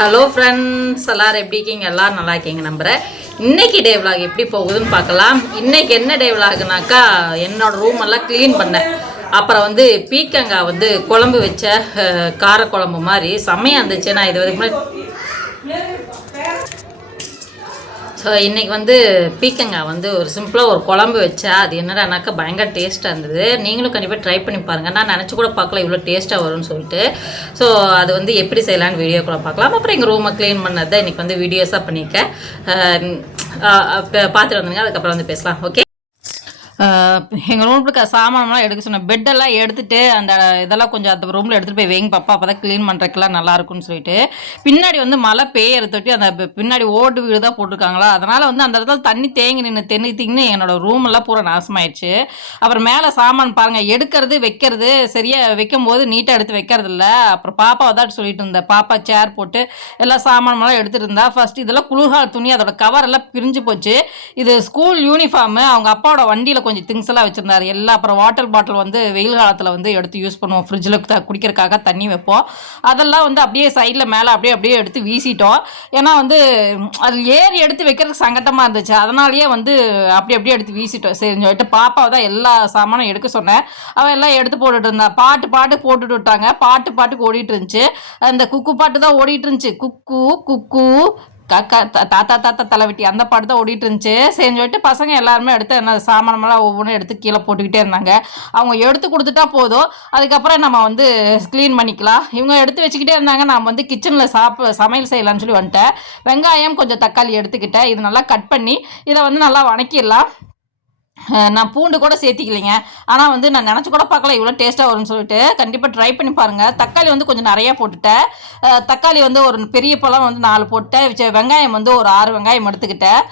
Hello friends எல்லாரும் எப்படி இருக்கீங்க? எல்லாரும் நல்லா இருக்கீங்க நம்புகிறேன் இன்றைக்கி டே vlog எப்படி போகுதுன்னு பார்க்கலாம். இன்றைக்கி என்ன டே vlogனாக்கா என்னோடய ரூம் எல்லாம் க்ளீன் பண்ணேன். அப்புறம் வந்து பீக்கங்காய் வந்து குழம்பு வச்ச கார குழம்பு மாதிரி. செம்மையாக இருந்துச்சு. நான் இது வரைக்கும் ஸோ இன்றைக்கி வந்து பீக்கங்காய் வந்து ஒரு சிம்பிளாக ஒரு குழம்பு வச்சா அது என்னடானாக்கா பயங்கர டேஸ்ட்டாக இருந்தது. நீங்களும் கண்டிப்பாக ட்ரை பண்ணி பாருங்கள் நான் நினச்சி கூட பார்க்கல இவ்வளோ டேஸ்ட்டாக வரும்னு சொல்லிட்டு. ஸோ அது வந்து எப்படி செய்யலான்னு வீடியோ கூட பார்க்கலாம். அப்புறம் எங்கள் ரூமை க்ளீன் பண்ணதை இன்றைக்கி வந்து வீடியோஸாக பண்ணியிருக்கேன் பார்த்துட்டு வந்துங்க அதுக்கப்புறம் வந்து பேசலாம். ஓகே எங்கள் ரூமில் இருக்க சாமானம்லாம் எடுக்க சொன்னேன் பெட்டெல்லாம் எடுத்துட்டு அந்த இதெல்லாம் கொஞ்சம் அந்த ரூமில் எடுத்துகிட்டு போய் வைங்க பாப்பா அப்போ தான் க்ளீன் பண்ணுறதுக்கெல்லாம் நல்லா இருக்கும்னு சொல்லிட்டு. பின்னாடி வந்து மழை பெய்யற தொட்டி அந்த பின்னாடி ஓட்டு வீடு தான் போட்டிருக்காங்களா? அதனால் வந்து அந்த இடத்துல தண்ணி தேங்கி நின்று தென்னி திங்கன்னு என்னோட ரூம் எல்லாம் பூரா நாசமாயிடுச்சு. அப்புறம் மேலே சாமான் பாருங்கள் எடுக்கிறது வைக்கிறது சரியாக வைக்கும் போது நீட்டாக எடுத்து வைக்கிறது இல்லை. அப்புறம் பாப்பாவை தான் சொல்லிட்டு இருந்தேன் பாப்பா சேர் போட்டு எல்லா சாமானமெல்லாம் எடுத்துகிட்டு இருந்தா ஃபஸ்ட்டு இதெல்லாம் குளிர்கால துணி அதோட கவர் எல்லாம் பிரிஞ்சு போச்சு. இது ஸ்கூல் யூனிஃபார்மு அவங்க அப்பாவோட வண்டியில் கொஞ்சம் திங்ஸ் எல்லாம் வச்சுருந்தார். எல்லா அப்புறம் வாட்டர் பாட்டில் வந்து வெயில் காலத்தில் வந்து எடுத்து யூஸ் பண்ணுவோம். ஃப்ரிட்ஜில் குடிக்கிறதுக்காக தண்ணி வைப்போம். அதெல்லாம் வந்து அப்படியே சைடில் மேலே அப்படியே அப்படியே எடுத்து வீசிட்டோம். ஏன்னா வந்து அது ஏறி எடுத்து வைக்கிறதுக்கு சங்கட்டமாக இருந்துச்சு. அதனாலேயே வந்து அப்படி அப்படியே எடுத்து வீசிட்டோம். சரின்னு சொல்லிட்டு பாப்பாவை தான் எல்லா சாமானும் எடுக்க சொன்னேன். அவள் எல்லாம் எடுத்து போட்டுட்டு இருந்தா. பாட்டு பாட்டு போட்டுட்டு விட்டாங்க. பாட்டு பாட்டுக்கு ஓடிட்டு இருந்துச்சு. அந்த குக்கு பாட்டு தான் ஓடிட்டு இருந்துச்சு. குக்கு குக்கு கக்கா தா- தாத்தா தாத்தா தலைவெட்டி. அந்த பாட்டு தான் ஓடிட்டு இருந்துச்சு சரின்னு சொல்லிட்டு பசங்க எல்லாருமே எடுத்து என்ன சாமானமெல்லாம் ஒவ்வொன்றும் எடுத்து கீழே போட்டுக்கிட்டே இருந்தாங்க. அவங்க எடுத்து கொடுத்துட்டா போதும். அதுக்கப்புறம் நம்ம வந்து க்ளீன் பண்ணிக்கலாம். இவங்க எடுத்து வச்சுக்கிட்டே இருந்தாங்க. நான் வந்து கிச்சனில் சாப்ப சமையல் செய்யலாம்னு சொல்லி வந்துட்டேன். வெங்காயம் கொஞ்சம் தக்காளி எடுத்துக்கிட்டேன். இது நல்லா கட் பண்ணி இதை வந்து நல்லா வணக்கிடலாம். நான் பூண்டு கூட சேர்த்திக்கலைங்க. ஆனால் வந்து நான் நினச்சி கூட பார்க்கல இவ்வளோ டேஸ்ட்டாக வரும்னு சொல்லிட்டு. கண்டிப்பாக ட்ரை பண்ணி பாருங்கள் தக்காளி வந்து கொஞ்சம் நிறையா போட்டுட்டேன். தக்காளி வந்து ஒரு பெரிய பழம் வந்து நாலு போட்டுட்டேன். வெங்காயம் வந்து ஒரு ஆறு வெங்காயம் எடுத்துக்கிட்டேன்.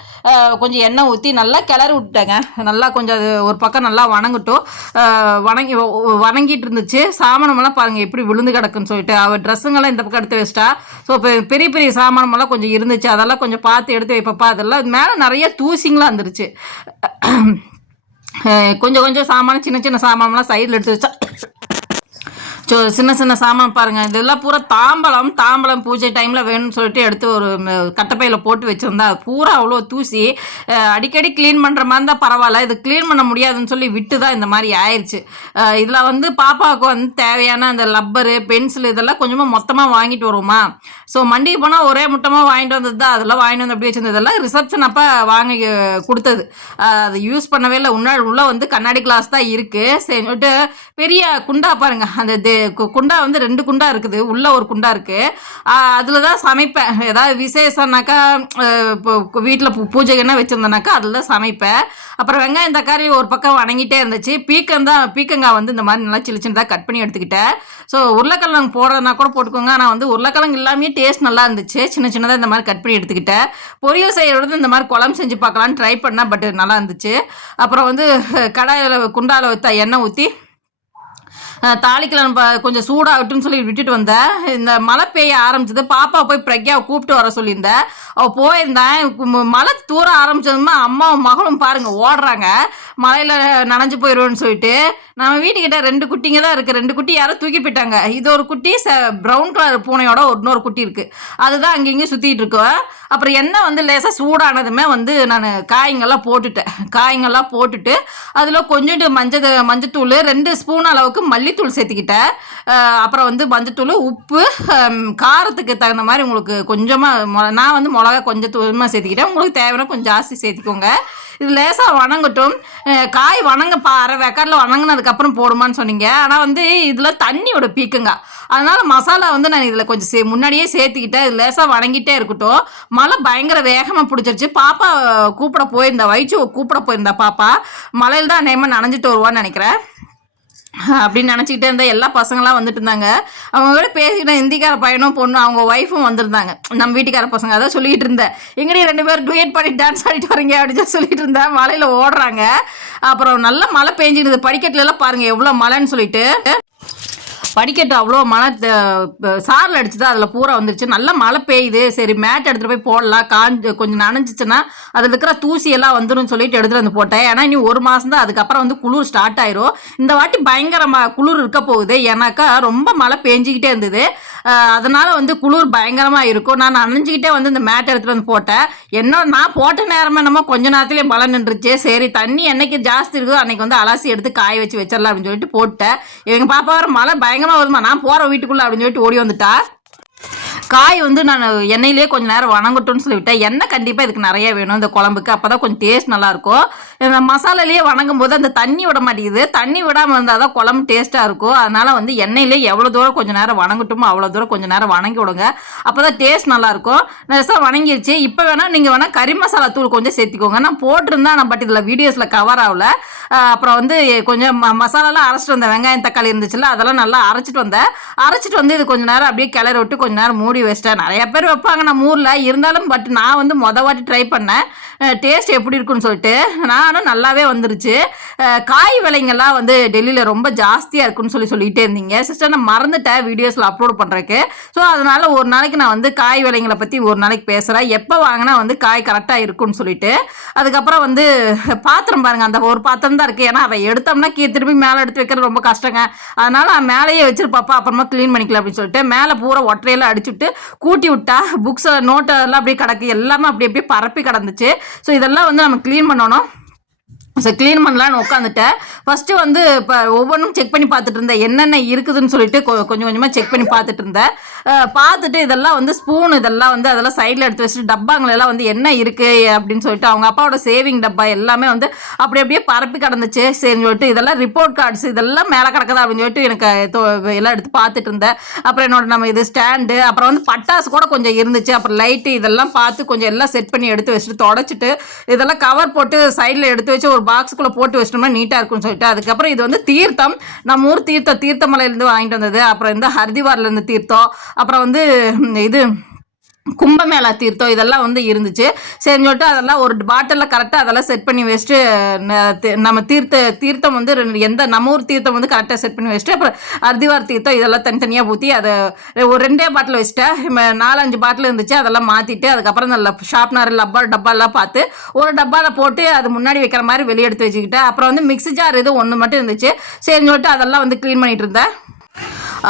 கொஞ்சம் எண்ணெய் ஊற்றி நல்லா கிளறி விட்டுட்டேங்க. நல்லா கொஞ்சம் அது ஒரு பக்கம் நல்லா வணங்கட்டும். வணங்கி வணங்கிட்டு இருந்துச்சு. சாமானமெல்லாம் பாருங்கள் எப்படி விழுந்து கிடக்குன்னு சொல்லிட்டு. அவள் ட்ரெஸ்ஸுங்கெல்லாம் இந்த பக்கம் எடுத்து வச்சிட்டா. ஸோ இப்போ பெரிய பெரிய சாமானமெல்லாம் கொஞ்சம் இருந்துச்சு. அதெல்லாம் கொஞ்சம் பார்த்து எடுத்து வைப்பப்பா. அதெல்லாம் மேலே நிறைய தூசிங்களாக வந்துருச்சு. கொஞ்சம் கொஞ்சம் சாமான சின்ன சின்ன சாமான்லாம் சைடில் எடுத்து வச்சா ஸோ சின்ன சின்ன சாமான் பாருங்கள் இதெல்லாம் பூரா தாம்பலம் தாம்பலம் பூஜை டைமில் வேணும்னு சொல்லிட்டு எடுத்து ஒரு ம- கட்டைப்பையில் போட்டு வச்சுருந்தா அது பூரா அவ்வளோ தூசி. அடிக்கடி க்ளீன் பண்ணுற மாதிரி இருந்தால் பரவாயில்ல. இது க்ளீன் பண்ண முடியாதுன்னு சொல்லி விட்டு தான் இந்த மாதிரி ஆயிடுச்சு இதில் வந்து பாப்பாவுக்கு வந்து தேவையான அந்த லப்பரு பென்சில் இதெல்லாம் கொஞ்சமாக மொத்தமாக வாங்கிட்டு வருவோமா. ஸோ மண்டிகை போனால் ஒரே முட்டமாக வாங்கிட்டு வந்தது தான் அதெல்லாம் வாங்கிட்டு வந்து அப்படியே வச்சிருந்ததெல்லாம் ரிசப்ஷன் அப்போ வாங்கி கொடுத்தது. அது யூஸ் பண்ணவே இல்லை. உன்னாள் உள்ள வந்து கண்ணாடி கிளாஸ் தான் இருக்குது சரி பெரிய குண்டா பாருங்க. அந்த தே- குண்டா வந்து ரெண்டு குண்டா இருக்குது. உள்ள ஒரு குண்டா இருக்கு. அதில் தான் சமைப்பேன். ஏதாவது விசேஷம்னாக்கா இப்போ வீட்டில் பூஜை என்ன வச்சுருந்தேனாக்கா அதில் தான் சமைப்பேன். அப்புறம் வெங்காயம் தக்காளி ஒரு பக்கம் வணங்கிட்டே இருந்துச்சு. பீக்கம் தான் பீக்கங்காய் வந்து இந்த மாதிரி நல்லா சின்ன சின்னதாக கட் பண்ணி எடுத்துக்கிட்டேன். ஸோ உருளைக்கிழங்கு போடுறதுனா கூட போட்டுக்கோங்க. ஆனால் வந்து உருளைக்கிழங்கு எல்லாமே டேஸ்ட் நல்லா இருந்துச்சு. சின்ன சின்னதாக இந்த மாதிரி கட் பண்ணி எடுத்துக்கிட்டேன். பொரியல் செய்யறது இந்த மாதிரி குழம்பு செஞ்சு பார்க்கலான்னு ட்ரை பண்ணேன். பட் நல்லா இருந்துச்சு. அப்புறம் வந்து கடாயில் குண்டாவில் ஊற்ற எண்ணெய் ஊற்றி தாளிக்கலாம் ப- கொஞ்சம் சூடாகட்டும்னு சொல்லி விட்டுட்டு வந்தேன் இந்த மழை பெய்ய ஆரம்பிச்சது. பாப்பா போய் பிரக்யாவை கூப்பிட்டு வர சொல்லியிருந்தேன் அவள் போயிருந்தேன் மழை தூர ஆரம்பிச்சதுமா அம்மாவும் மகளும் பாருங்க ஓடுறாங்க. மழையில் நனைஞ்சு போயிடுவோன்னு சொல்லிட்டு. நம்ம வீட்டுக்கிட்ட ரெண்டு குட்டிங்க தான் இருக்குது ரெண்டு குட்டி யாரோ தூக்கி போயிட்டாங்க. இது ஒரு குட்டி ச ப்ரௌன் கலர் பூனையோட ஒரு இன்னொரு குட்டி இருக்குது அதுதான் அங்கேயும் சுற்றிட்டு இருக்கோம் அப்புறம் எண்ணெய் வந்து லேசாக சூடானதுமே வந்து நான் காய்ங்கெல்லாம் போட்டுட்டேன். காய்ங்கெல்லாம் போட்டுட்டு அதில் கொஞ்சோண்டு மஞ்சள் மஞ்சத்தூள் ரெண்டு ஸ்பூன் அளவுக்கு மல்லி மல்லித்தூள் சேர்த்துக்கிட்டேன். அப்புறம் வந்து மஞ்சத்தூள் உப்பு காரத்துக்கு தகுந்த மாதிரி உங்களுக்கு கொஞ்சமாக நான் வந்து மிளகா கொஞ்சம் தூரமாக சேர்த்துக்கிட்டேன். உங்களுக்கு தேவையான கொஞ்சம் ஜாஸ்தி சேர்த்துக்கோங்க. இது லேசாக வணங்கட்டும். காய் வணங்க பா அரை வெக்காட்டில் வணங்கினதுக்கப்புறம் போடுமான்னு சொன்னீங்க. ஆனால் வந்து இதில் தண்ணியோட பீக்குங்க. அதனால் மசாலா வந்து நான் இதில் கொஞ்சம் சே முன்னாடியே சேர்த்துக்கிட்டேன். இது லேசாக வணங்கிட்டே இருக்கட்டும். மழை பயங்கர வேகமாக பிடிச்சிருச்சு. பாப்பா கூப்பிட போயிருந்தா வயிற்று கூப்பிட போயிருந்தா பாப்பா. மழையில் தான் நேமாக நனைஞ்சிட்டு வருவான்னு நினைக்கிறேன். அப்படின்னு நினச்சிக்கிட்டே இருந்தால் எல்லா பசங்களாம் வந்துட்டு இருந்தாங்க அவங்க கூட பேசிக்கிட்ட இந்திக்கார பையனும் பொண்ணும் அவங்க ஒய்ஃபும் வந்திருந்தாங்க. நம்ம வீட்டுக்கார பசங்க அதான் சொல்லிட்டு இருந்தேன். எங்கடி ரெண்டு பேரும் டுயட் பண்ணி டான்ஸ் ஆடிட்டு வரீங்க அப்படின்னு சொல்லி சொல்லிட்டு இருந்தேன் மலையில் ஓடுறாங்க. அப்புறம் நல்லா மழை பெஞ்சிருந்தது படிக்கட்டுல எல்லாம் எவ்வளோ மழைன்னு சொல்லிட்டு. படிக்கட்டு அவ்வளோ மழை சாரில் அடிச்சுது அதில் பூரா வந்துருச்சு. நல்லா மழை பெய்யுது. சரி மேட் எடுத்துகிட்டு போய் போடலாம். காஞ்சு கொஞ்சம் நனைஞ்சிச்சுன்னா அதில் இருக்கிற தூசியெல்லாம் வந்துடும் சொல்லிட்டு எடுத்துகிட்டு வந்து போட்டேன். ஏன்னா இனி ஒரு மாதம் தான். அதுக்கப்புறம் வந்து குளிர் ஸ்டார்ட் ஆயிரும். இந்த வாட்டி பயங்கரமாக குளிர் இருக்க போகுது. ஏன்னாக்கா ரொம்ப மழை பெஞ்சிக்கிட்டே இருந்தது. அதனால் அதனால வந்து குளிர் பயங்கரமாக இருக்கும். நான் நனைஞ்சிக்கிட்டே வந்து இந்த மேட் எடுத்துகிட்டு வந்து போட்டேன். என்ன நான் போட்ட நேரமே என்னமோ கொஞ்ச நேரத்துலேயே மழை நின்றுச்சு. சரி தண்ணி என்னைக்கு ஜாஸ்தி இருக்குதோ அன்னைக்கு வந்து அலசி எடுத்து காய வச்சு வச்சிடலாம் அப்படின்னு சொல்லிட்டு போட்டேன். எங்கள் பாப்பா வர மழை பயங்கரமாக வருமா நான் போகிறேன் வீட்டுக்குள்ளே அப்படின்னு சொல்லிட்டு ஓடி வந்துட்டா. காய் வந்து நான் எண்ணெயிலே கொஞ்சம் நேரம் வணங்கட்டும்னு சொல்லிவிட்டேன். எண்ணெய் கண்டிப்பாக இதுக்கு நிறைய வேணும். இந்த குழம்புக்கு அப்போ தான் கொஞ்சம் டேஸ்ட் நல்லாயிருக்கும் மசாலாலேயே வணங்கும் போது அந்த தண்ணி விட மாட்டேங்குது. தண்ணி விடாமல் இருந்தால் தான் குழம்பு டேஸ்ட்டாக இருக்கும். அதனால் வந்து எண்ணெயிலே எவ்வளோ தூரம் கொஞ்சம் நேரம் வணங்கட்டுமோ அவ்வளோ தூரம் கொஞ்சம் நேரம் வணங்கி விடுங்க. அப்போ தான் டேஸ்ட் நல்லாயிருக்கும் நெசம் வணங்கிருச்சு. இப்போ வேணால் நீங்கள் வேணால் கறி மசாலா தூள் கொஞ்சம் சேர்த்திக்கோங்க. நான் போட்டிருந்தேன் நான் பட் இதில் வீடியோஸில் கவர் ஆகல. அப்புறம் வந்து கொஞ்சம் ம மசாலாலாம் அரைச்சிட்டு வந்தேன். வெங்காயம் தக்காளி இருந்துச்சுல்ல அதெல்லாம் நல்லா அரைச்சிட்டு வந்தேன். அரைச்சிட்டு வந்து இது கொஞ்ச நேரம் அப்படியே கிளறி விட்டு கொஞ்ச நேரம் மூடி வச்சிட்டேன். நிறைய பேர் வைப்பாங்க. நம்ம ஊரில் இருந்தாலும் பட் நான் வந்து மொதல் வாட்டி ட்ரை பண்ணேன். டேஸ்ட் எப்படி இருக்குன்னு சொல்லிட்டு. வருமானம் நல்லாவே வந்துருச்சு. காய் விலைங்கெல்லாம் வந்து டெல்லியில் ரொம்ப ஜாஸ்தியாக இருக்குன்னு சொல்லி சொல்லிகிட்டே இருந்தீங்க. சிஸ்டர் நான் மறந்துட்டேன் வீடியோஸில் அப்லோட் பண்ணுறக்கு ஸோ அதனால் ஒரு நாளைக்கு நான் வந்து காய் விலைங்களை பற்றி ஒரு நாளைக்கு பேசுகிறேன் எப்போ வாங்கினா வந்து காய் கரெக்டாக இருக்குன்னு சொல்லிட்டு. அதுக்கப்புறம் வந்து பாத்திரம் பாருங்க அந்த ஒரு பாத்திரம் தான் இருக்குது ஏன்னா அதை எடுத்தோம்னா கீ திரும்பி மேலே எடுத்து வைக்கிறது ரொம்ப கஷ்டங்க. அதனால் நான் மேலேயே வச்சிருப்பாப்பா அப்புறமா க்ளீன் பண்ணிக்கலாம் அப்படின்னு சொல்லிட்டு மேலே பூரா ஒற்றையெல்லாம் அடிச்சுட்டு கூட்டி விட்டா புக்ஸ் நோட்டெல்லாம் அப்படியே கிடக்கு. எல்லாமே அப்படி அப்படியே பரப்பி கிடந்துச்சு. ஸோ இதெல்லாம் வந்து நம்ம க்ளீன் பண்ணணும். ஸோ க்ளீன் பண்ணலான்னு உட்காந்துட்டேன் ஃபஸ்ட்டு வந்து இப்போ ஒவ்வொன்றும் செக் பண்ணி பார்த்துட்டு இருந்தேன் என்னென்ன இருக்குதுன்னு சொல்லிட்டு கொ- கொஞ்சம் கொஞ்சமாக செக் பண்ணி பார்த்துட்டு இருந்தேன் பார்த்துட்டு இதெல்லாம் வந்து ஸ்பூன் இதெல்லாம் வந்து அதெல்லாம் சைடில் எடுத்து வச்சுட்டு டப்பாங்களெல்லாம் வந்து என்ன இருக்குது அப்படின்னு சொல்லிட்டு அவங்க அப்பாவோட சேவிங் டப்பா எல்லாமே வந்து அப்படி அப்படியே பரப்பி கிடந்துச்சு. சரின்னு சொல்லிட்டு இதெல்லாம் ரிப்போர்ட் கார்ட்ஸ் இதெல்லாம் மேலே கிடக்குதா அப்படின்னு சொல்லிட்டு எனக்கு எல்லாம் எடுத்து பார்த்துட்டு இருந்தேன் அப்புறம் என்னோட நம்ம இது ஸ்டாண்டு அப்புறம் வந்து பட்டாசு கூட கொஞ்சம் இருந்துச்சு. அப்புறம் லைட்டு இதெல்லாம் பார்த்து கொஞ்சம் எல்லாம் செட் பண்ணி எடுத்து வச்சுட்டு தொடச்சிட்டு இதெல்லாம் கவர் போட்டு சைடில் எடுத்து வச்சு ஒரு பாக்ஸுக்குள்ளே போட்டு வச்சிட்டோம்னா நீட்டாக இருக்கும்னு சொல்லிட்டு அதுக்கப்புறம் இது வந்து தீர்த்தம். நம்ம ஊர் தீர்த்தம் தீர்த்தமலையிலேருந்து வாங்கிட்டு வந்தது. அப்புறம் இந்த ஹரிதிவார்லேருந்து தீர்த்தம். அப்புறம் வந்து இது கும்பமேளா தீர்த்தம் இதெல்லாம் வந்து இருந்துச்சு. சரின்னு சொல்லிட்டு அதெல்லாம் ஒரு பாட்டிலில் கரெக்டாக அதெல்லாம் செட் பண்ணி வச்சுட்டு நம்ம தீர்த்த தீர்த்தம் வந்து ரெண்டு- எந்த நம்ம ஊர் தீர்த்தம் வந்து கரெக்டாக செட் பண்ணி வச்சுட்டு அப்புறம் அர்திவார் தீர்த்தம் இதெல்லாம் தனித்தனியாக ஊற்றி அதை ஒரு ரெண்டே பாட்டில் வச்சுட்டேன். நாலஞ்சு பாட்டில் இருந்துச்சு அதெல்லாம் மாற்றிட்டு அதுக்கப்புறம் நல்ல ஷார்ப்னர் லப்பா டப்பாலாம் பார்த்து ஒரு டப்பாவில் போட்டு அது முன்னாடி வைக்கிற மாதிரி வெளியே எடுத்து வச்சுக்கிட்டேன். அப்புறம் வந்து மிக்ஸி ஜார் இது ஒன்று மட்டும் இருந்துச்சு. சரின்னு சொல்லிட்டு அதெல்லாம் வந்து க்ளீன் பண்ணிட்டு இருந்தேன்.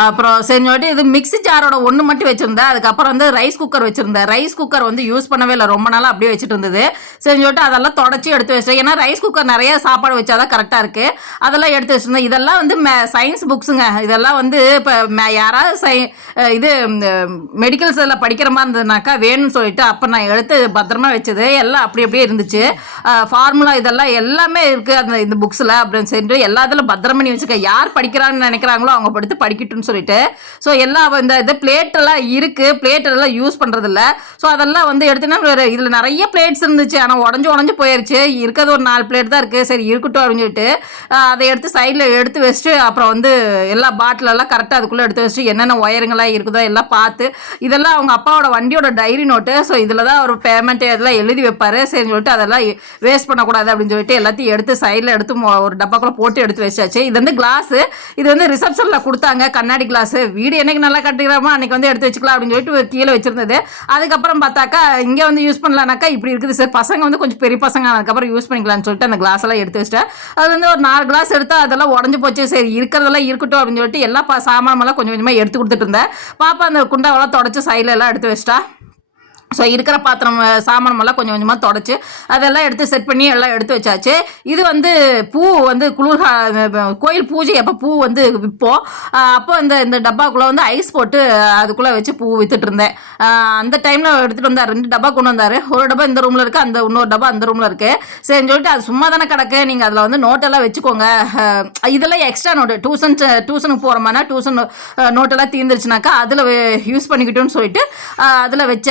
அப்புறம் சரி இது மிக்ஸி ஜாரோட ஒன்று மட்டும் வச்சுருந்தேன். அதுக்கப்புறம் வந்து ரைஸ் குக்கர் வச்சுருந்தேன். ரைஸ் குக்கர் வந்து யூஸ் பண்ணவே இல்லை. ரொம்ப நாளாக அப்படியே வச்சுட்டு இருந்தது. சரி சொல்லிட்டு அதெல்லாம் தொடச்சி எடுத்து வச்சிட்டேன் ஏன்னா ரைஸ் குக்கர் நிறைய சாப்பாடு வச்சாதான் கரெக்டாக இருக்குது அதெல்லாம் எடுத்து வச்சுருந்தேன். இதெல்லாம் வந்து சயின்ஸ் புக்ஸுங்க இதெல்லாம் வந்து இப்போ யாராவது சை இது மெடிக்கல்ஸ் எல்லாம் படிக்கிற மாதிரி இருந்ததுனாக்கா வேணும்னு சொல்லிட்டு அப்போ நான் எடுத்து பத்திரமா வச்சது. எல்லாம் அப்படி அப்படியே இருந்துச்சு. ஃபார்முலா இதெல்லாம் எல்லாமே இருக்குது அந்த இந்த புக்ஸில் அப்படின்னு சொல்லிட்டு எல்லாத்திலும் பத்திரம் பண்ணி வச்சுக்க. யார் படிக்கிறான்னு நினைக்கிறாங்களோ அவங்க படுத்து படிக்கிட்டு அப்படின்னு சொல்லிட்டு. ஸோ எல்லாம் இந்த இது பிளேட்டெல்லாம் இருக்குது பிளேட் எல்லாம் யூஸ் பண்ணுறதில்ல ஸோ அதெல்லாம் வந்து எடுத்துன்னா இதில் நிறைய பிளேட்ஸ் இருந்துச்சு. ஆனால் உடஞ்சி உடஞ்சி போயிருச்சு. இருக்கிறது ஒரு நாலு பிளேட் தான் இருக்குது சரி இருக்கட்டும் அப்படின்னு சொல்லிட்டு அதை எடுத்து சைடில் எடுத்து வச்சுட்டு அப்புறம் வந்து எல்லா பாட்டிலெல்லாம் கரெக்டாக அதுக்குள்ளே எடுத்து வச்சுட்டு என்னென்ன ஒயருங்கெல்லாம் இருக்குதோ எல்லாம் பார்த்து இதெல்லாம் அவங்க அப்பாவோட வண்டியோட டைரி நோட்டு ஸோ இதில் தான் அவர் பேமெண்ட் இதெல்லாம் எழுதி வைப்பார். சரின்னு சொல்லிட்டு அதெல்லாம் வேஸ்ட் பண்ணக்கூடாது அப்படின்னு சொல்லிட்டு எல்லாத்தையும் எடுத்து சைடில் எடுத்து ஒரு டப்பாக்குள்ளே போட்டு எடுத்து வச்சாச்சு. இது வந்து கிளாஸு இது வந்து ரிசப்ஷனில் கொடுத்தாங்க. கண்ணாடி கிளாஸு வீடு என்னைக்கு நல்லா கட்டுக்கிறோமோ அன்னைக்கு வந்து எடுத்து வச்சுக்கலாம் அப்படின்னு சொல்லிட்டு கீழே வச்சிருந்தது. அதுக்கப்புறம் பார்த்தாக்கா இங்கே வந்து யூஸ் பண்ணலானாக்கா இப்படி இருக்குது சார். பசங்க வந்து கொஞ்சம் பெரிய பசங்க அதுக்கப்புறம் யூஸ் பண்ணிக்கலாம்னு சொல்லிட்டு அந்த கிளாஸ் எல்லாம் எடுத்து வச்சிட்டேன். அது வந்து ஒரு நாலு கிளாஸ் எடுத்தால் அதெல்லாம் உடஞ்சி போச்சு. சரி இருக்கிறதெல்லாம் இருக்கட்டும் அப்படின்னு சொல்லிட்டு எல்லா பா சாமானமெல்லாம் கொஞ்சம் கொஞ்சமாக எடுத்து கொடுத்துட்டு இருந்தேன். பாப்பா அந்த குண்டாவெல்லாம் தொடச்சி சைடில் எல்லாம் எடுத்து வச்சிட்டா. ஸோ இருக்கிற பாத்திரம் சாமானமெல்லாம் கொஞ்சம் கொஞ்சமாக தொடச்சி அதெல்லாம் எடுத்து செட் பண்ணி எல்லாம் எடுத்து வச்சாச்சு. இது வந்து பூ வந்து குளிர் கோயில் பூஜை அப்போ பூ வந்து விற்போம் அப்போ இந்த இந்த டப்பாக்குள்ளே வந்து ஐஸ் போட்டு அதுக்குள்ளே வச்சு பூ வித்துட்டு இருந்தேன். அந்த டைமில் எடுத்துகிட்டு வந்தார். ரெண்டு டப்பா கொண்டு வந்தார். ஒரு டப்பா இந்த ரூமில் இருக்குது அந்த இன்னொரு டப்பா அந்த ரூமில் இருக்குது சரின்னு சொல்லிட்டு அது சும்மா தானே கிடக்கு. நீங்கள் அதில் வந்து நோட்டெல்லாம் வச்சுக்கோங்க. இதெல்லாம் எக்ஸ்ட்ரா நோட்டு டியூஷன் டியூஷனுக்கு போகிற மாதிரி டியூஷன் நோட்டெல்லாம் தீர்ந்துருச்சுனாக்கா அதில் யூஸ் பண்ணிக்கிட்டோன்னு சொல்லிட்டு அதில் வச்ச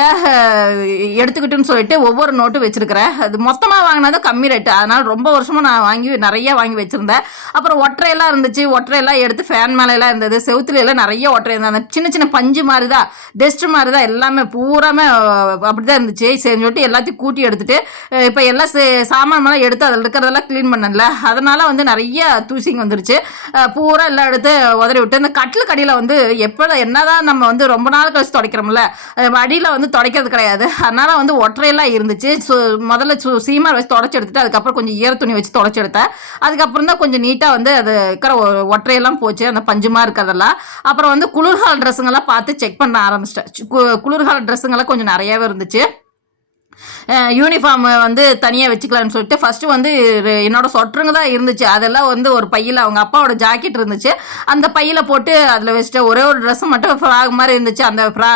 எடுத்துக்கிட்டுன்னு சொல்லிட்டு ஒவ்வொரு நோட்டு வச்சிருக்கிறேன் அது மொத்தமாக வாங்கினது கம்மி ரேட்டு அதனால் ரொம்ப வருஷமாக நான் வாங்கி நிறைய வாங்கி வச்சுருந்தேன். அப்புறம் ஒற்றையெல்லாம் இருந்துச்சு. ஒற்றையெல்லாம் எடுத்து ஃபேன் மேலையெல்லாம் இருந்தது. செவுத்துல எல்லாம் நிறைய ஒற்றை இருந்தது. அந்த சின்ன சின்ன பஞ்சு மாதிரி தான் டெஸ்ட் மாதிரி தான் எல்லாமே பூராமே அப்படி தான் இருந்துச்சு. சரி சொல்லிட்டு எல்லாத்தையும் கூட்டி எடுத்துட்டு இப்போ எல்லாம் சே- சாமான்லாம் எடுத்து அதில் இருக்கிறதெல்லாம் க்ளீன் பண்ணல அதனால் வந்து நிறைய தூசிங் வந்துருச்சு. பூரா எல்லாம் எடுத்து உதறி விட்டு இந்த கட்டில் கடியில் வந்து எப்போ என்னதான் நம்ம வந்து ரொம்ப நாள் கழிச்சு துடைக்கிறோம்ல அடியில் வந்து துடைக்கிறதுக்கு கிடையாது. அதனால வந்து ஒற்றையெல்லாம் இருந்துச்சு. சு முதல்ல சு சீமார் வச்சு தொடச்சி எடுத்துட்டு அதுக்கப்புறம் கொஞ்சம் ஈர துணி வச்சு தொடச்சி எடுத்தேன். அதுக்கப்புறம் தான் கொஞ்சம் நீட்டாக வந்து அது இருக்கிற ஒ- ஒற்றையெல்லாம் போச்சு. அந்த பஞ்சுமா இருக்கிறதெல்லாம் அப்புறம் வந்து குளிர்கால ட்ரெஸ்ஸுங்கெல்லாம் பார்த்து செக் பண்ண ஆரம்பிச்சிட்டேன். கு- குளிர்கால ட்ரெஸ்ஸுங்கெல்லாம் கொஞ்சம் நிறையாவே இருந்துச்சு. யூனிஃபார்ம் வந்து தனியாக வச்சுக்கலாம்னு சொல்லிட்டு ஃபஸ்ட்டு வந்து என்னோடய சொட்டருங்க தான் இருந்துச்சு. அதெல்லாம் வந்து ஒரு பையில் அவங்க அப்பாவோட ஜாக்கெட் இருந்துச்சு. அந்த பையில் போட்டு அதில் வச்சுட்டு ஒரே ஒரு ட்ரெஸ் மட்டும் ஃப்ராக் மாதிரி இருந்துச்சு. அந்த ஃப்ரா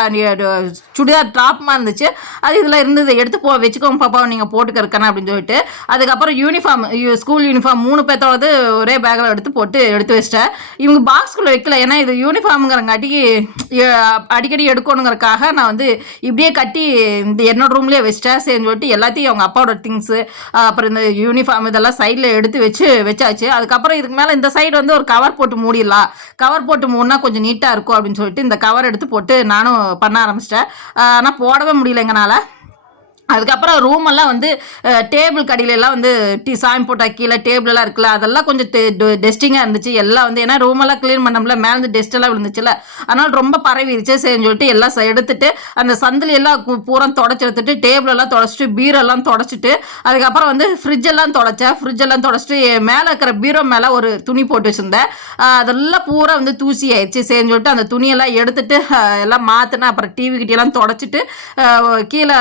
சுடிதார் டாப் மாதிரி இருந்துச்சு. அது இதில் இருந்தது எடுத்து போ வச்சுக்கோங்க பாப்பா நீங்கள் போட்டுக்க இருக்கணும் அப்படின்னு சொல்லிட்டு. அதுக்கப்புறம் யூனிஃபார்ம் ஸ்கூல் யூனிஃபார்ம் மூணு பேர்த்தோடது ஒரே பேக்கில் எடுத்து போட்டு எடுத்து வச்சிட்டேன். இவங்க பாக்ஸ்குள்ளே வைக்கல. ஏன்னா இது யூனிஃபார்முங்கிறங்காட்டி அடிக்கடி எடுக்கணுங்கிறக்காக நான் வந்து இப்படியே கட்டி இந்த என்னோட ரூம்லேயே வச்சிட்டேன். சரின்னு சொல்லிட்டு எல்லாத்தையும் அவங்க அப்பாவோட திங்ஸு அப்புறம் இந்த யூனிஃபார்ம் இதெல்லாம் சைடில் எடுத்து வச்சு வச்சாச்சு. அதுக்கப்புறம் இதுக்கு மேலே இந்த சைடு வந்து ஒரு கவர் போட்டு மூடிடலாம். கவர் போட்டு மூடினா கொஞ்சம் நீட்டாக இருக்கும் அப்படின்னு சொல்லிட்டு இந்த கவர் எடுத்து போட்டு நானும் பண்ண ஆரம்பிச்சிட்டேன். ஆனால் போடவே முடியல எங்களால் அதுக்கப்புறம் ரூம் எல்லாம் வந்து டேபிள் கடியில வந்து டீ சாமி போட்டா கீழே டேபிள் எல்லாம் இருக்குல்ல அதெல்லாம் கொஞ்சம் டெஸ்டிங்காக இருந்துச்சு. எல்லாம் வந்து ஏன்னா ரூமெல்லாம் க்ளீன் பண்ணோம்ல மேலே இருந்து டெஸ்ட் எல்லாம் விழுந்துச்சுல அதனால் ரொம்ப பரவிடுச்சு சரின்னு சொல்லிட்டு எல்லாம் எடுத்துட்டு அந்த சந்திலையெல்லாம் எல்லாம் பூரா தொடச்சி எடுத்துட்டு டேபிள் எல்லாம் தொடச்சிட்டு பீரெல்லாம் தொடச்சிட்டு அதுக்கப்புறம் வந்து ஃப்ரிட்ஜெல்லாம் தொடச்சேன். ஃப்ரிட்ஜெல்லாம் தொடச்சிட்டு மேலே இருக்கிற பீரோ மேலே ஒரு துணி போட்டு வச்சுருந்தேன். அதெல்லாம் பூரா வந்து தூசி ஆயிடுச்சு சரின்னு சொல்லிட்டு அந்த துணியெல்லாம் எடுத்துட்டு எல்லாம் மாற்றினேன் அப்புறம் டிவி கிட்டெல்லாம் தொடச்சிட்டு கீழே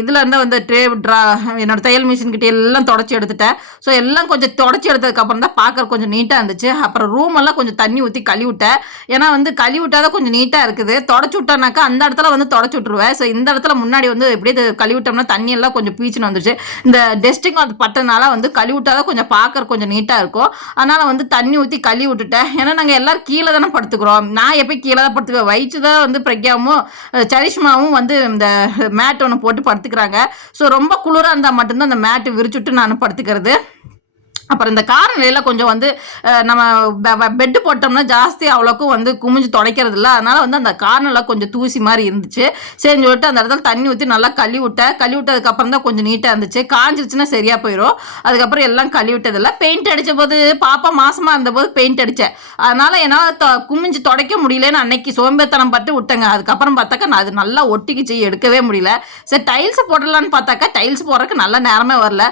இதில் இருந்து வந்து ட்ரே ட்ரா என்னோட தையல் மிஷின் கிட்ட எல்லாம் தொடச்சி எடுத்துட்டேன். ஸோ எல்லாம் கொஞ்சம் தொடச்சி எடுத்ததுக்கப்புறம் தான் பார்க்கற கொஞ்சம் நீட்டாக இருந்துச்சு. அப்புறம் ரூம் எல்லாம் கொஞ்சம் தண்ணி ஊற்றி கழுவி விட்டேன் ஏன்னா வந்து கழுவி விட்டால் தான் கொஞ்சம் நீட்டாக இருக்குது. தொடச்சி விட்டோன்னாக்கா அந்த இடத்துல வந்து தொடச்சி விட்ருவேன் ஸோ இந்த இடத்துல முன்னாடி வந்து எப்படி இது கழுவி விட்டோம்னா தண்ணி எல்லாம் கொஞ்சம் பீச்சுன்னு வந்துச்சு இந்த டெஸ்டிங் அது பட்டனால வந்து கழுவி விட்டால் தான் கொஞ்சம் பார்க்குற கொஞ்சம் நீட்டாக இருக்கும். அதனால் வந்து தண்ணி ஊற்றி கழுவி விட்டுட்டேன். ஏன்னா நாங்கள் எல்லாரும் கீழே தானே படுத்துக்கிறோம். நான் எப்போயும் கீழே தான் படுத்துக்குவேன் வயிற்று தான் வந்து பிரக்யாவும் சரிஷ்மாவும் வந்து இந்த மேட் ஒன்று போட்டு படுத்துக்கிறேன் படுத்துக்கிறாங்க ஸோ ரொம்ப குளிராக இருந்தால் மட்டும்தான் அந்த மேட்டு விரிச்சுட்டு நான் படுத்துக்கிறது. அப்புறம் இந்த காரநிலையில் கொஞ்சம் வந்து நம்ம பெட்டு போட்டோம்னா ஜாஸ்தி அவ்வளோக்கும் வந்து குமிஞ்சு துடைக்கிறது இல்லை. அதனால வந்து அந்த கார்னெல்லாம் கொஞ்சம் தூசி மாதிரி இருந்துச்சு. சரின்னு சொல்லிட்டு அந்த இடத்துல தண்ணி ஊற்றி நல்லா கழுவி விட்டேன். கழுவி விட்டதுக்கப்புறம் தான் கொஞ்சம் நீட்டாக இருந்துச்சு. காஞ்சிருச்சுன்னா சரியாக போயிடும் அதுக்கப்புறம் எல்லாம் கழுவி விட்டதில்ல பெயிண்ட் அடித்த போது பாப்பா மாசமாக இருந்தபோது பெயிண்ட் அடித்தேன் அதனால என்னால் த குமிஞ்சு துடைக்க முடியலன்னு அன்னைக்கு சோம்பேத்தனம் பட்டு விட்டேங்க. அதுக்கப்புறம் பார்த்தாக்கா நான் அது நல்லா ஒட்டிக்கிச்சு எடுக்கவே முடியல. சரி டைல்ஸ் போடலான்னு பார்த்தாக்கா டைல்ஸ் போடுறதுக்கு நல்ல நேரமே வரல.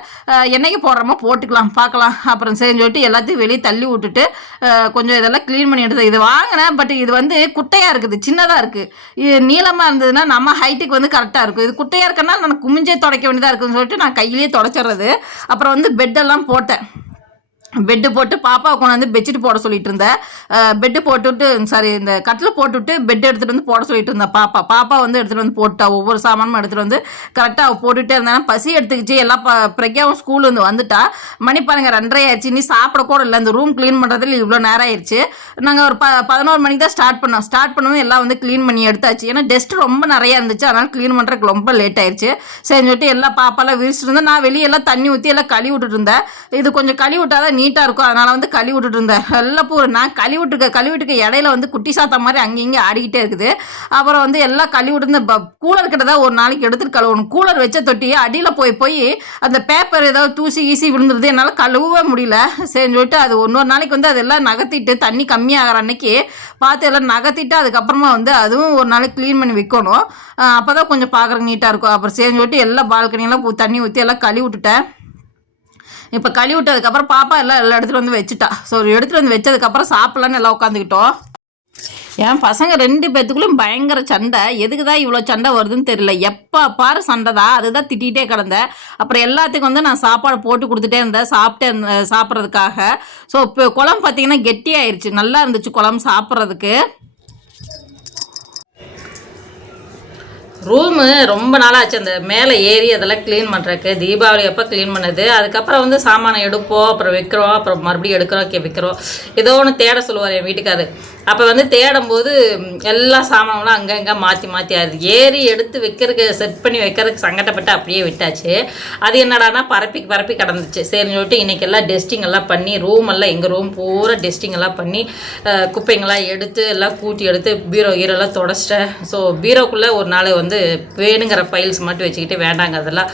என்னைக்கு போடுறோமோ போட்டுக்கலாம் பார்க்கலாம். அப்புறம் சரின்னு சொல்லிட்டு எல்லாத்தையும் வெளியே தள்ளி விட்டுட்டு கொஞ்சம் இதெல்லாம் க்ளீன் பண்ணி எடுத்து இது வாங்கினேன் பட் இது வந்து குட்டையாக இருக்குது சின்னதாக இருக்குது இது நீளமாக இருந்ததுன்னா நம்ம ஹைட்டுக்கு வந்து கரெக்டாக இருக்கும். இது குட்டையாக இருக்கனால நான் குமிஞ்சே துடைக்க வேண்டியதாக இருக்குன்னு சொல்லிட்டு நான் கையிலேயே தொடச்சிடுறது. அப்புறம் வந்து பெட்டெல்லாம் போட்டேன். பெட்டு போட்டு பாப்பாவை கொண்டு வந்து பெட்ஷீட் போட சொல்லிட்டு இருந்தேன் பெட்டு போட்டுவிட்டு சாரி இந்த கட்டில் போட்டுவிட்டு பெட் எடுத்துகிட்டு வந்து போட சொல்லிட்டு இருந்தேன் பாப்பா. பாப்பா வந்து எடுத்துகிட்டு வந்து போட்டா ஒவ்வொரு சாமானும் எடுத்துகிட்டு வந்து கரெக்டாக அவள் போட்டுகிட்டே இருந்தா. பசி எடுத்துக்கிச்சு. எல்லாம் ப பிரக்யாவும் ஸ்கூல் வந்து வந்துட்டா. மணி பாருங்க ரெண்டரை ஆயிடுச்சு நீ சாப்பிட கூட இல்லை. இந்த ரூம் க்ளீன் பண்ணுறதுல இவ்வளோ நேரம் ஆயிடுச்சு நாங்கள் ஒரு ப பதினோரு மணிக்கு தான் ஸ்டார்ட் பண்ணோம். ஸ்டார்ட் பண்ணவும் எல்லாம் வந்து க்ளீன் பண்ணி எடுத்தாச்சு. ஏன்னா டெஸ்ட் ரொம்ப நிறையா இருந்துச்சு. அதனால் க்ளீன் பண்ணுறதுக்கு ரொம்ப லேட் ஆயிடுச்சு சரின்னு சொல்லிட்டு எல்லாம் பாப்பாலாம் விரிச்சிட்டு இருந்தேன் நான் வெளியே எல்லாம் தண்ணி ஊற்றி எல்லாம் கழுவி விட்டுட்டு இருந்தேன். இது கொஞ்சம் கழுவி விட்டாதான் நீட்டாக இருக்கும். அதனால் வந்து கழுவி விட்டுட்டு இருந்தேன். எல்லாம் பூ நான் கழுவி விட்டுருக்க கழுவி விட்டுக்க இடையில வந்து குட்டி சாத்தா மாதிரி அங்கே இங்கே ஆடிக்கிட்டே இருக்குது. அப்புறம் வந்து எல்லாம் கழுவி விட்டு ப கூலர் கிட்ட தான் ஒரு நாளைக்கு எடுத்துட்டு கழுவணும். கூலர் வச்ச தொட்டி அடியில் போய் போய் அந்த பேப்பர் ஏதாவது தூசி ஈசி விழுந்துருது. என்னால் கழுவவே முடியல. சரி சொல்லிட்டு அது இன்னொரு நாளைக்கு வந்து அதெல்லாம் நகர்த்திட்டு தண்ணி கம்மியாகிற அன்னைக்கு பார்த்து எல்லாம் நகர்த்திட்டு அதுக்கப்புறமா வந்து அதுவும் ஒரு நாளைக்கு க்ளீன் பண்ணி வைக்கணும். அப்போ தான் கொஞ்சம் பார்க்குறக்கு நீட்டாக இருக்கும். அப்புறம் சரி சொல்லிட்டு எல்லா பால்கனியெல்லாம் பூ தண்ணி ஊற்றி எல்லாம் கழுவி விட்டுட்டேன். இப்போ கழுவி விட்டதுக்கப்புறம் பாப்பா எல்லாம் எல்லாம் எடுத்துகிட்டு வந்து வச்சுட்டா. ஸோ எடுத்துகிட்டு வந்து வச்சதுக்கப்புறம் சாப்பிட்லான்னு எல்லாம் உட்காந்துக்கிட்டோம் என் பசங்க ரெண்டு பேத்துக்குள்ளேயும் பயங்கர சண்டை. எதுக்கு தான் இவ்வளோ சண்டை வருதுன்னு தெரியல. எப்போ பாரு சண்டை தான் அதுதான் திட்டிகிட்டே கிடந்தேன் அப்புறம் எல்லாத்துக்கும் வந்து நான் சாப்பாடு போட்டு கொடுத்துட்டே இருந்தேன். சாப்பிட்டே இருந்த சாப்பிட்றதுக்காக. ஸோ இப்போ குழம்பு பார்த்தீங்கன்னா கெட்டியாயிருச்சு. நல்லா இருந்துச்சு குழம்பு சாப்பிட்றதுக்கு. ரூமு ரொம்ப நாளாச்சு. அந்த மேலே ஏறி அதெல்லாம் க்ளீன் பண்ணுறக்கு தீபாவளி அப்போ க்ளீன் பண்ணது. அதுக்கப்புறம் வந்து சாமானை எடுப்போம். அப்புறம் வைக்கிறோம். அப்புறம் மறுபடியும் எடுக்கிறோம். கே வைக்கிறோம். ஏதோ ஒன்று தேட சொல்லுவார் என் வீட்டுக்காரு. அப்போ வந்து தேடும்போது எல்லா சாமானும் அங்கங்கே மாற்றி மாற்றி அது ஏறி எடுத்து வைக்கிறதுக்கு செட் பண்ணி வைக்கிறதுக்கு சங்கடப்பட்டு அப்படியே விட்டாச்சு. அது என்னடான்னா பரப்பி பரப்பி கிடந்துச்சு. சரின்னு சொல்லிட்டு இன்றைக்கி எல்லாம் டெஸ்டிங் எல்லாம் பண்ணி ரூம் எல்லாம் எங்கள் ரூம் பூரா டெஸ்டிங் எல்லாம் பண்ணி அஹ், குப்பைங்கெல்லாம் எடுத்து எல்லாம் கூட்டி எடுத்து பீரோ ஈரெல்லாம் தொடச்சிட்டேன். ஸோ பீரோக்குள்ளே ஒரு நாள் வந்து வேணுங்கிற ஃபைல்ஸ் மட்டும் வச்சுக்கிட்டு வேண்டாங்க அதெல்லாம்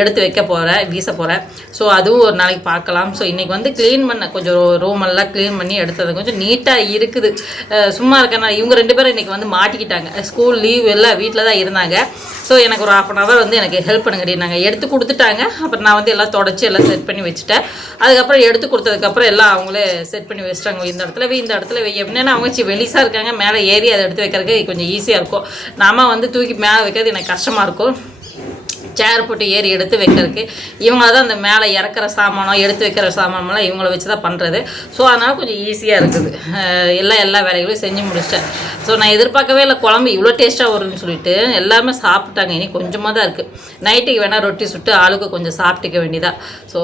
எடுத்து வைக்க போகிறேன் வீச போகிறேன் ஸோ அதுவும் ஒரு நாளைக்கு பார்க்கலாம். ஸோ இன்றைக்கி வந்து க்ளீன் பண்ண கொஞ்சம் ரூம் எல்லாம் க்ளீன் பண்ணி எடுத்தது கொஞ்சம் நீட்டாக இருக்குது. சும்மா இருக்கனால இவங்க ரெண்டு பேரும் இன்றைக்கி வந்து மாட்டிக்கிட்டாங்க. ஸ்கூல் லீவ் எல்லாம் வீட்டில் தான் இருந்தாங்க. ஸோ எனக்கு ஒரு ஆஃப் அன் ஹவர் வந்து எனக்கு ஹெல்ப் பண்ணுங்கடி. நாங்கள் எடுத்து கொடுத்துட்டாங்க. அப்புறம் நான் வந்து எல்லாம் தொடச்சி எல்லாம் செட் பண்ணி வச்சுட்டேன். அதுக்கப்புறம் எடுத்து கொடுத்ததுக்கப்புறம் எல்லாம் அவங்களே செட் பண்ணி வச்சுட்டாங்க. இந்த இடத்துல வை இந்த இடத்துல வை. எப்படின்னா அவங்க வெளிசாக இருக்காங்க. மேலே ஏறி அதை எடுத்து வைக்கிறதுக்கு கொஞ்சம் ஈஸியாக இருக்கும். நாம வந்து தூக்கி மேலே வைக்கிறது எனக்கு கஷ்டமாக இருக்கும். சேர் போட்டு ஏறி எடுத்து வைக்கிறதுக்கு. இவங்க தான் அந்த மேலே இறக்குற சாமானோ எடுத்து வைக்கிற சாமானமெல்லாம் இவங்கள வச்சு தான் பண்ணுறது ஸோ அதனால் கொஞ்சம் ஈஸியாக இருக்குது. எல்லாம் எல்லா வேலைகளையும் செஞ்சு முடிச்சிட்டேன். ஸோ நான் எதிர்பார்க்கவே இல்லை குழம்பு இவ்வளோ டேஸ்ட்டாக வரும்னு சொல்லிட்டு எல்லாமே சாப்பிட்டாங்க. இனி கொஞ்சமாக தான் இருக்குது நைட்டுக்கு வேணால் ரொட்டி சுட்டு ஆளுக்கு கொஞ்சம் சாப்பிட்டுக்க வேண்டியதாக ஸோ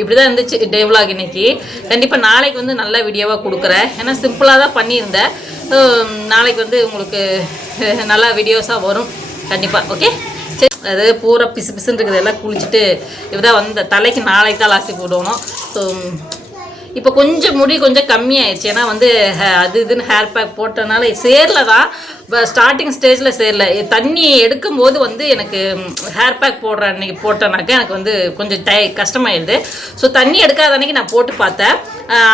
இப்படி தான் இருந்துச்சு டேவ்லாக் இன்னைக்கு. கண்டிப்பாக நாளைக்கு வந்து நல்ல வீடியோவாக கொடுக்குறேன். ஏன்னா சிம்பிளாக தான் பண்ணியிருந்தேன். நாளைக்கு வந்து உங்களுக்கு நல்லா வீடியோஸாக வரும். கண்டிப்பாக ஓகே அது பூரா பிசு பிசுன்னு இருக்குது. எல்லாம் குளிச்சுட்டு இப்போதான் வந்து தலைக்கு நாளைக்கு தான் லாசி போடணும் ஸோ இப்போ கொஞ்சம் முடி கொஞ்சம் கம்மியாயிடுச்சு ஏன்னா வந்து ஹே- அது இதுன்னு ஹேர் பேக் போட்டனால சேரில் தான் ஸ்டார்டிங் ஸ்டேஜில் சேரல. தண்ணி எடுக்கும்போது வந்து எனக்கு ஹேர் பேக் போடுற அன்னைக்கு போட்டேனாக்கா எனக்கு வந்து கொஞ்சம் டை கஷ்டமாயிடுது ஸோ தண்ணி எடுக்காத அன்னைக்கு நான் போட்டு பார்த்தேன்.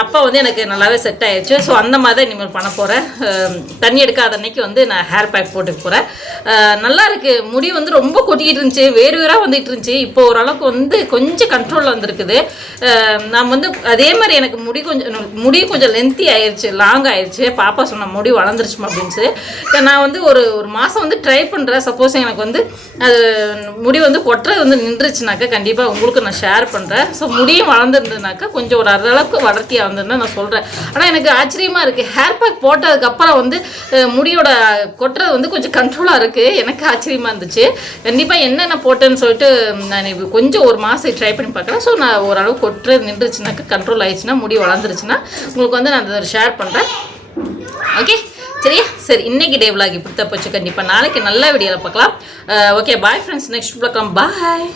அப்போ வந்து எனக்கு நல்லாவே செட் ஆயிடுச்சு ஸோ அந்த மாதிரி தான் இனிமேல் பண்ண போகிறேன் தண்ணி எடுக்காத அன்னைக்கு வந்து நான் ஹேர் பேக் போட்டுக்க போகிறேன் நல்லா இருக்கு. முடி வந்து ரொம்ப கொட்டிக்கிட்டு இருந்துச்சு. வேறு வேறாக வந்துட்டு இருந்துச்சு. இப்போ ஓரளவுக்கு வந்து கொஞ்சம் கண்ட்ரோலில் வந்திருக்குது. நான் வந்து அதே மாதிரி எனக்கு முடி கொஞ்சம் முடி கொஞ்சம் லென்த்தி ஆயிடுச்சு லாங் ஆயிடுச்சு பாப்பா சொன்ன முடி வளர்ந்துருச்சுமா அப்படின்ச்சு நான் வந்து ஒரு ஒரு மாதம் வந்து ட்ரை பண்ணுறேன் சப்போஸ் எனக்கு வந்து அது முடி வந்து கொட்டுறது வந்து நின்றுச்சுனாக்கா கண்டிப்பாக உங்களுக்கு நான் ஷேர் பண்ணுறேன் ஸோ முடியும் வளர்ந்துருந்ததுனாக்கா கொஞ்சம் ஒரு அளவுக்கு வளர்த்தியாக வந்திருந்தா நான் சொல்கிறேன் ஆனால் எனக்கு ஆச்சரியமாக இருக்குது ஹேர் பேக் போட்டதுக்கப்புறம் வந்து முடியோட கொட்டுறது வந்து கொஞ்சம் கண்ட்ரோலாக இருக்குது எனக்கு ஆச்சரியமாக இருந்துச்சு. கண்டிப்பாக என்னென்ன போட்டேன்னு சொல்லிட்டு நான் கொஞ்சம் ஒரு மாதம் ட்ரை பண்ணி பார்க்குறேன். ஸோ நான் ஓரளவு கொட்டுறது நின்றுச்சுனாக்கா கண்ட்ரோல் ஆயிடுச்சுன்னா முடி வளர்ந்துருச்சுன்னா உங்களுக்கு வந்து நான் அதை ஷேர் பண்ணுறேன் ஓகே சரியா? சரி இன்னைக்கு டே vlog இப்படி தான் போச்சு. கண்டிப்பாக நாளைக்கு நல்ல வீடியோவில் பார்க்கலாம். ஓகே பாய் ஃப்ரெண்ட்ஸ் நெக்ஸ்ட் பார்க்கலாம் பாய்